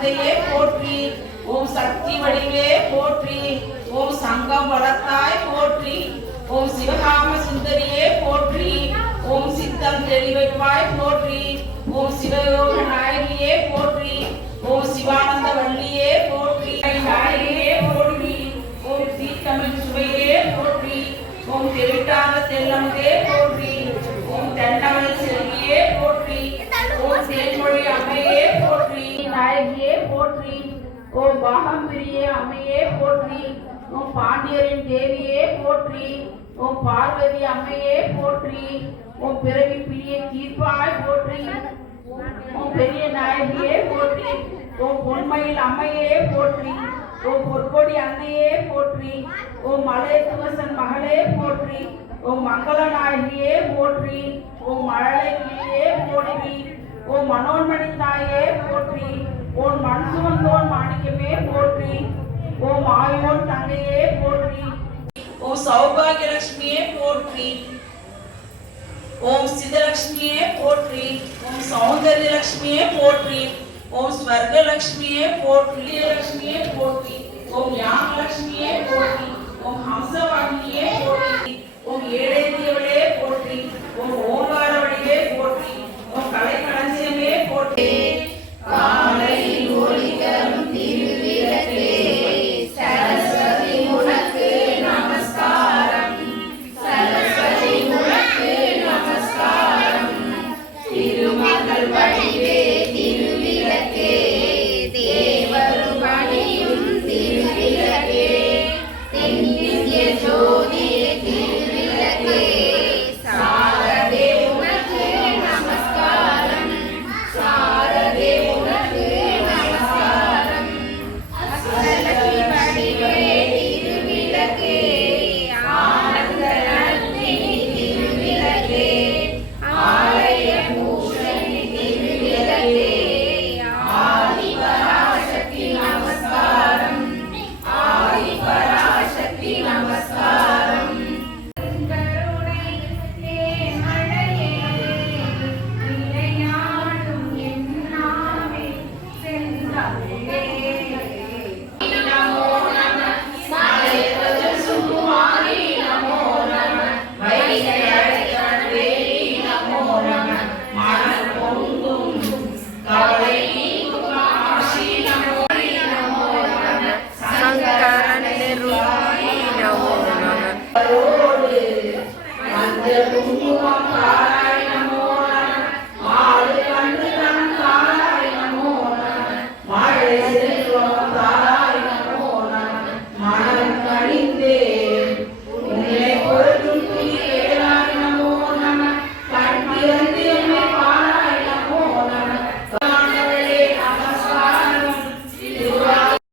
தந்தையே போற்றி. ஓம் சக்தி வடிவே போற்றி. ஓம் சங்கம் வளர்த்தாய் போற்றி. ஓம் சிவகாம சுந்தரியே போற்றி. ஓம் சித்தம் தெளிவைப்பாய் போற்றி. ஓம் சிவயோக நாயகியே போற்றி. ஓம் சிவானந்த வள்ளியே போற்றி. நாயகியே போற்றி. ஓம் தீத்தமிழ் சுவையே போற்றி. ஓம் தெவிட்டாத தெல்லமுதே போற்றி. ஓம் தென்னவள் செல்வியே போற்றி. ஓம் தேன்மொழி அம்மையே போற்றி. நாயகியே போற்றி. ஓம் பாகம்பிரியே அம்மையே போற்றி. ஓம் பாண்டியரின் தேவியே போற்றி. ஓம் பார்வதி அம்மையே போற்றி. ஓம் பிறவி பிடியை தீர்ப்பாய் போற்றி. ஓம் பெரிய நாயகியே போற்றி. ஓம் பொன்மையில் அம்மையே போற்றி. ஓம் பொற்கொடி அன்னையே போற்றி. ஓம் மலையத்துவசன் மகளே போற்றி. ஓம் மங்கள நாயகியே போற்றி. ஓம் மழலை கிளியே போற்றி. ஓம் மனோன்மணி தாயே போற்றி. ஓம் மண் சுமந்தோன் மாணிக்கமே போற்றி. ஓம் ஆயோன் தங்கையே போற்றி. ஓம் சௌபாகியலட்சுமியே போற்றி. ஓம் சிதலட்சுமியே போற்றி. ஓம் சௌந்தர்யலட்சுமியே போற்றி. ஓம் ஸ்வர்கலட்சுமியே போற்றி. லட்சுமியே போற்றி. ஓம் யாகலட்சுமியே போற்றி. ஓம் ஹம்சவாணியே போற்றி. ஓம் ஏழேந்தியவளே போற்றி. ஓம் ஓங்காரவழியே போற்றி. ஓம் கலைக்களஞ்சியமே போற்றி. காலையில் ஒளிதரும் திருவிளக்கே சரஸ்வதி உனக்கு நமஸ்காரம். சரஸ்வதி உனக்கு நமஸ்காரம். திருமகள் வடிவே திருவிளக்கே தேவரும் பணியும் திருவிளக்கே தென்னிந்திய ஜோதியே திருவிளக்கே சாரதே உனக்கு நமஸ்காரம். சாரதே உனக்கு நமஸ்காரம். அஷ்டலட்சுமி வடிவே திருவிளக்கே ஆனந்த நந்தினி திருவிளக்கே ஆலய பூஷணி திருவிளக்கே ஆதி பராசக்தி நமஸ்காரம். ஆதி பராசக்தி நமஸ்காரம். Mare